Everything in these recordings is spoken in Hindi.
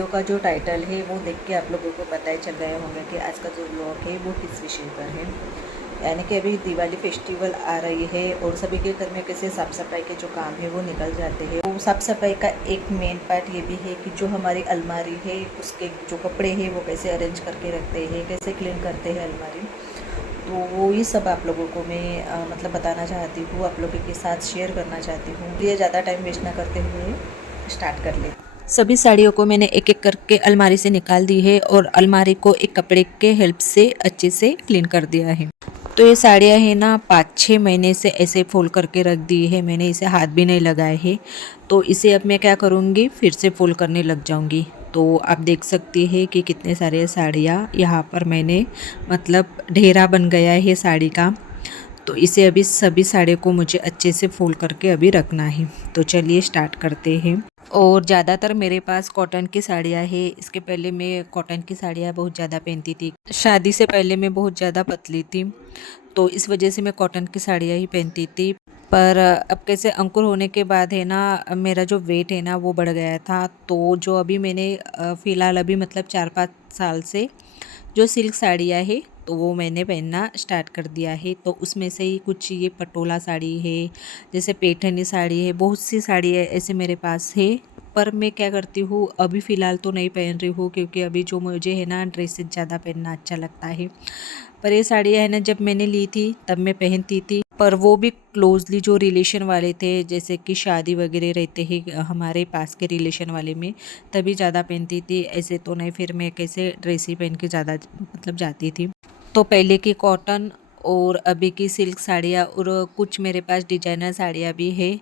वीडियो का जो टाइटल है वो देख के आप लोगों को पता ही चल गया होगा कि आज का जो व्लॉग है वो किस विषय पर है। यानी कि अभी दिवाली फेस्टिवल आ रही है और सभी के घर में कैसे साफ़ सफाई के जो काम है वो निकल जाते हैं। तो साफ़ सफाई का एक मेन पार्ट ये भी है कि जो हमारी अलमारी है उसके जो कपड़े हैं वो कैसे अरेंज करके रखते हैं, कैसे क्लीन करते हैं अलमारी। तो वो ही सब आप लोगों को मैं मतलब बताना चाहती हूँ, आप लोगों के साथ शेयर करना चाहती हूँ। ये ज़्यादा टाइम वेस्ट ना करते हुए स्टार्ट कर ले। सभी साड़ियों को मैंने एक एक करके अलमारी से निकाल दी है और अलमारी को एक कपड़े के हेल्प से अच्छे से क्लीन कर दिया है। तो ये साड़ियाँ है ना 5-6 महीने से ऐसे फोल्ड करके रख दी है मैंने, इसे हाथ भी नहीं लगाए है। तो इसे अब मैं क्या करूँगी, फिर से फोल्ड करने लग जाऊँगी। तो आप देख सकती है कि कितने सारे साड़ियाँ यहाँ पर मैंने मतलब ढेरा बन गया है साड़ी का। तो इसे अभी सभी साड़ियों को मुझे अच्छे से फोल्ड करके अभी रखना है। तो चलिए स्टार्ट करते हैं। और ज़्यादातर मेरे पास कॉटन की साड़ियाँ है। इसके पहले मैं कॉटन की साड़ियाँ बहुत ज़्यादा पहनती थी। शादी से पहले मैं बहुत ज़्यादा पतली थी, तो इस वजह से मैं कॉटन की साड़ियाँ ही पहनती थी। पर अब कैसे अंकुर होने के बाद है ना मेरा जो वेट है ना वो बढ़ गया था। तो जो अभी मैंने फ़िलहाल अभी मतलब 4-5 साल से जो सिल्क साड़ियाँ है तो वो मैंने पहनना स्टार्ट कर दिया है। तो उसमें से ही कुछ ये पटोला साड़ी है, जैसे पैठनी साड़ी है, बहुत सी साड़ी है ऐसे मेरे पास है। पर मैं क्या करती हूँ, अभी फ़िलहाल तो नहीं पहन रही हूँ क्योंकि अभी जो मुझे है ना ड्रेसेस ज़्यादा पहनना अच्छा लगता है। पर ये साड़ियाँ है ना जब मैंने ली थी तब मैं पहनती थी, पर वो भी क्लोजली जो रिलेशन वाले थे, जैसे कि शादी वगैरह रहते ही हमारे पास के रिलेशन वाले में, तभी ज़्यादा पहनती थी। ऐसे तो नहीं, फिर मैं कैसे ड्रेस ही पहन के ज़्यादा मतलब जाती थी। तो पहले की कॉटन और अभी की सिल्क साड़ियाँ और कुछ मेरे पास डिजाइनर साड़ियाँ भी है।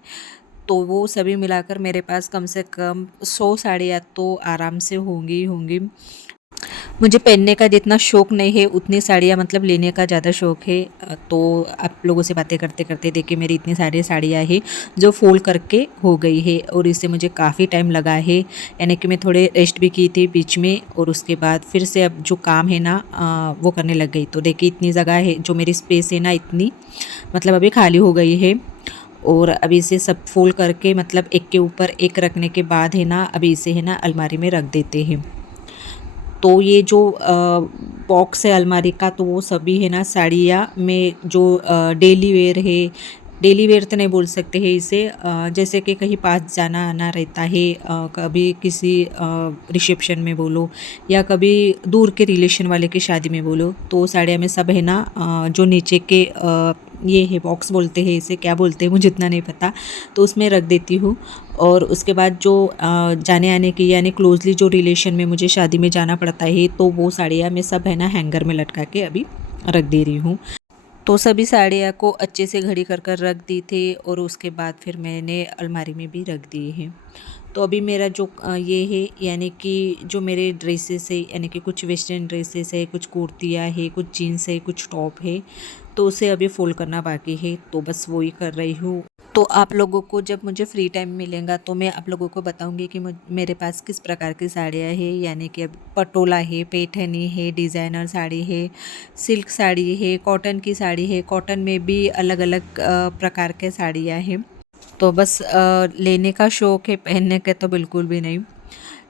तो वो सभी मिलाकर मेरे पास कम से कम 100 साड़ियाँ तो आराम से होंगी ही होंगी। मुझे पहनने का जितना शौक़ नहीं है उतनी साड़ियाँ मतलब लेने का ज़्यादा शौक़ है। तो आप लोगों से बातें करते करते देखिए मेरी इतनी सारी साड़ियाँ हैं जो फोल्ड करके हो गई है और इससे मुझे काफ़ी टाइम लगा है। यानी कि मैं थोड़े रेस्ट भी की थी बीच में और उसके बाद फिर से अब जो काम है ना वो करने लग गई। तो देखिए इतनी जगह है, जो मेरी स्पेस है ना इतनी मतलब अभी खाली हो गई है। और अभी इसे सब फोल्ड करके मतलब एक के ऊपर एक रखने के बाद है ना अभी इसे है ना अलमारी में रख देते हैं। तो ये जो बॉक्स है अलमारी का तो वो सभी है ना साड़ियाँ में जो डेली वेयर है, डेली वेयर तो नहीं बोल सकते हैं इसे, जैसे कि कहीं पास जाना आना रहता है, कभी किसी रिसेप्शन में बोलो या कभी दूर के रिलेशन वाले की शादी में बोलो, तो साड़ियाँ में सब है ना जो नीचे के ये है बॉक्स बोलते हैं, इसे क्या बोलते हैं मुझे इतना नहीं पता, तो उसमें रख देती हूँ। और उसके बाद जो जाने आने की यानी क्लोजली जो रिलेशन में मुझे शादी में जाना पड़ता है तो वो साड़ियाँ मैं सब है ना हैंगर में लटका के अभी रख दे रही हूँ। तो सभी साड़ियाँ को अच्छे से घड़ी कर कर रख दी थी और उसके बाद फिर मैंने अलमारी में भी रख दिए हैं। तो अभी मेरा जो ये है यानी कि जो मेरे ड्रेसेस है, यानी कि कुछ वेस्टर्न ड्रेसेस है, कुछ कुर्तियाँ है, कुछ जीन्स है, कुछ टॉप है, तो उसे अभी फोल्ड करना बाकी है। तो बस वो ही कर रही हूँ। तो आप लोगों को जब मुझे फ्री टाइम मिलेगा तो मैं आप लोगों को बताऊंगी कि मेरे पास किस प्रकार की साड़ियाँ हैं। यानी कि अब पटोला है, पैठनी है, डिज़ाइनर साड़ी है, सिल्क साड़ी है, कॉटन की साड़ी है, कॉटन में भी अलग अलग प्रकार के साड़ियाँ हैं। तो बस लेने का शौक़ है, पहनने का तो बिल्कुल भी नहीं,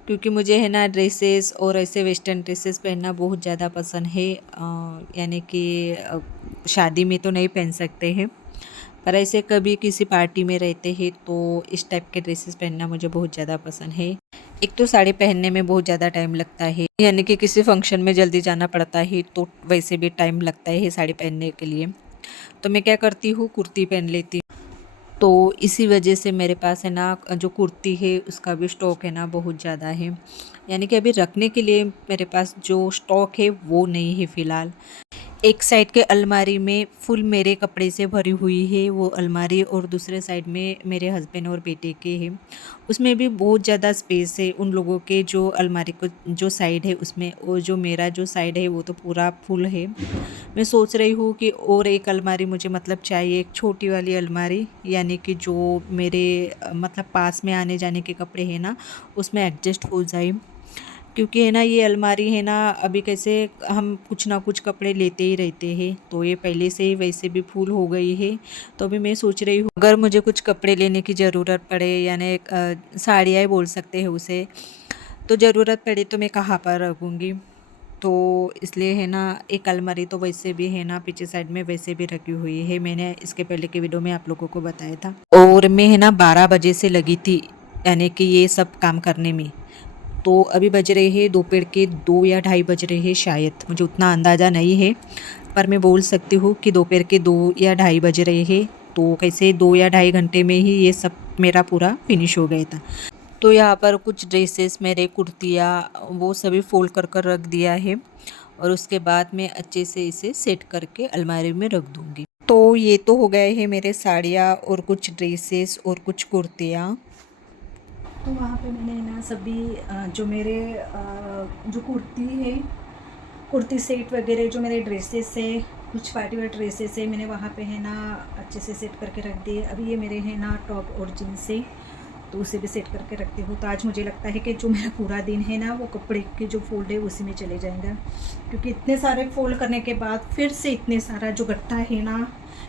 क्योंकि मुझे है ना ड्रेसेस और ऐसे वेस्टर्न ड्रेसेस पहनना बहुत ज़्यादा पसंद है। यानी कि शादी में तो नहीं पहन सकते हैं, पर ऐसे कभी किसी पार्टी में रहते हैं तो इस टाइप के ड्रेसेस पहनना मुझे बहुत ज़्यादा पसंद है। एक तो साड़ी पहनने में बहुत ज़्यादा टाइम लगता है, यानी कि किसी फंक्शन में जल्दी जाना पड़ता है तो वैसे भी टाइम लगता है साड़ी पहनने के लिए। तो मैं क्या करती हूँ, कुर्ती पहन लेती हूँ। तो इसी वजह से मेरे पास है ना जो कुर्ती है उसका भी स्टॉक है ना बहुत ज़्यादा है। यानी कि अभी रखने के लिए मेरे पास जो स्टॉक है वो नहीं है फ़िलहाल। एक साइड के अलमारी में फुल मेरे कपड़े से भरी हुई है वो अलमारी, और दूसरे साइड में मेरे हस्बैंड और बेटे के हैं, उसमें भी बहुत ज़्यादा स्पेस है। उन लोगों के जो अलमारी को जो साइड है उसमें, और जो मेरा जो साइड है वो तो पूरा फुल है। मैं सोच रही हूँ कि और एक अलमारी मुझे मतलब चाहिए, एक छोटी वाली अलमारी, यानी कि जो मेरे मतलब पास में आने जाने के कपड़े हैं ना उसमें एडजस्ट हो जाए। क्योंकि है ना ये अलमारी है ना अभी कैसे हम कुछ ना कुछ कपड़े लेते ही रहते हैं, तो ये पहले से ही वैसे भी फुल हो गई है। तो अभी मैं सोच रही हूँ अगर मुझे कुछ कपड़े लेने की ज़रूरत पड़े, यानी साड़ियाँ ही बोल सकते हैं उसे, तो ज़रूरत पड़ी तो मैं कहाँ पर रखूँगी। तो इसलिए है ना, एक अलमारी तो वैसे भी है ना पीछे साइड में वैसे भी रखी हुई है, मैंने इसके पहले के वीडियो में आप लोगों को बताया था। और मैं है ना 12 बजे से लगी थी, यानी कि ये सब काम करने में। तो अभी बज रहे हैं दोपहर के 2 या ढाई बज रहे हैं शायद, मुझे उतना अंदाज़ा नहीं है, पर मैं बोल सकती हूँ कि दोपहर के 2 या ढाई बज रहे हैं। तो कैसे 2 या ढाई घंटे में ही ये सब मेरा पूरा फिनिश हो गया था। तो यहाँ पर कुछ ड्रेसेस मेरे कुर्तियाँ वो सभी फ़ोल्ड कर कर रख दिया है, और उसके बाद मैं अच्छे से इसे सेट करके अलमारी में रख दूँगी। तो ये तो हो गए हैं मेरे साड़ियाँ और कुछ ड्रेसेस और कुछ कुर्तियाँ। तो वहाँ पे मैंने ना सभी जो मेरे जो कुर्ती है, कुर्ती सेट वगैरह जो मेरे ड्रेसेस है, कुछ पार्टी वेयर ड्रेसेस है, मैंने वहाँ पे है ना अच्छे से सेट करके रख दिए। अभी ये मेरे हैं ना टॉप और जीन्स है, तो उसे भी सेट करके रखती हूँ। तो आज मुझे लगता है कि जो मेरा पूरा दिन है ना वो कपड़े के जो फोल्ड है उसी में चले जाएगा, क्योंकि इतने सारे फोल्ड करने के बाद फिर से इतने सारा जो गट्टा है ना,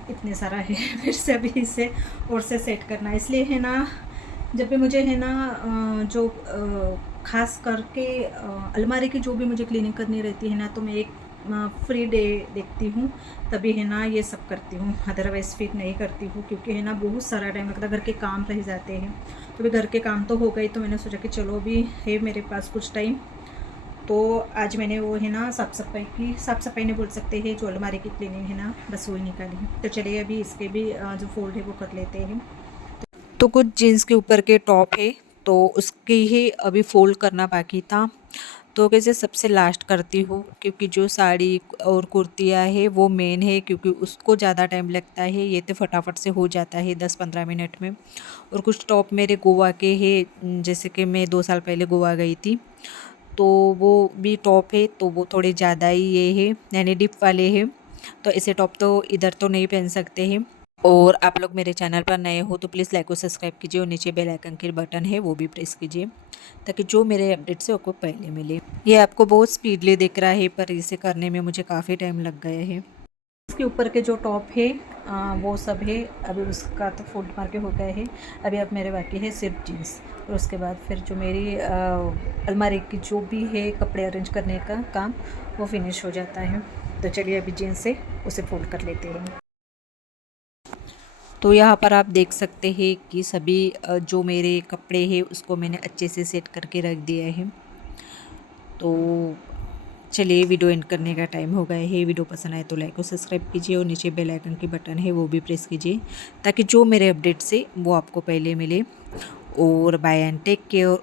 इतने सारा है फिर से अभी इसे और से सेट करना है। इसलिए है ना जब भी मुझे है ना जो ख़ास करके अलमारी की जो भी मुझे क्लीनिंग करनी रहती है ना, तो मैं एक फ्री डे देखती हूँ, तभी है ना ये सब करती हूँ, अदरवाइज़ फिर नहीं करती हूँ, क्योंकि है ना बहुत सारा टाइम लगता है, घर के काम रह जाते हैं। तो भी घर के काम तो हो गई, तो मैंने सोचा कि चलो अभी है मेरे पास कुछ टाइम, तो आज मैंने वो है ना साफ़ सफाई नहीं बोल सकते हैं, जो अलमारी की क्लीनिंग है ना बस वही निकाली। तो चलिए अभी इसके भी जो फोल्ड है वो कर लेते हैं। तो कुछ जीन्स के ऊपर के टॉप है, तो उसकी ही अभी फोल्ड करना बाकी था, तो कैसे सबसे लास्ट करती हूँ, क्योंकि जो साड़ी और कुर्तियाँ है वो मेन है, क्योंकि उसको ज़्यादा टाइम लगता है, ये तो फटाफट से हो जाता है 10-15 मिनट में। और कुछ टॉप मेरे गोवा के हैं, जैसे कि मैं 2 साल पहले गोवा गई थी, तो वो भी टॉप है, तो वो थोड़े ज़्यादा ही ये है, यानी डिप वाले हैं, तो ऐसे टॉप तो इधर तो नहीं पहन सकते हैं। और आप लोग मेरे चैनल पर नए हो तो प्लीज़ लाइक और सब्सक्राइब कीजिए, और नीचे बेल आइकन के बटन है वो भी प्रेस कीजिए, ताकि जो मेरे अपडेट से आपको पहले मिले। ये आपको बहुत स्पीडली दिख रहा है, पर इसे करने में मुझे काफ़ी टाइम लग गया है। इसके ऊपर के जो टॉप है वो सब है, अभी उसका तो फोल्ड मार के हो गया है। अभी अब मेरे बाकी है सिर्फ जीन्स, और उसके बाद फिर जो मेरी अलमारी की जो भी है कपड़े अरेंज करने का काम वो फिनिश हो जाता है। तो चलिए अभी जीन्स से उसे फोल्ड कर लेते हैं। तो यहाँ पर आप देख सकते हैं कि सभी जो मेरे कपड़े हैं उसको मैंने अच्छे से सेट करके रख दिया है। तो चलिए वीडियो एंड करने का टाइम हो गया है। वीडियो पसंद आए तो लाइक और सब्सक्राइब कीजिए, और नीचे बेल आइकन की बटन है वो भी प्रेस कीजिए, ताकि जो मेरे अपडेट्स है वो आपको पहले मिले। और बाय एंड टेक केयर।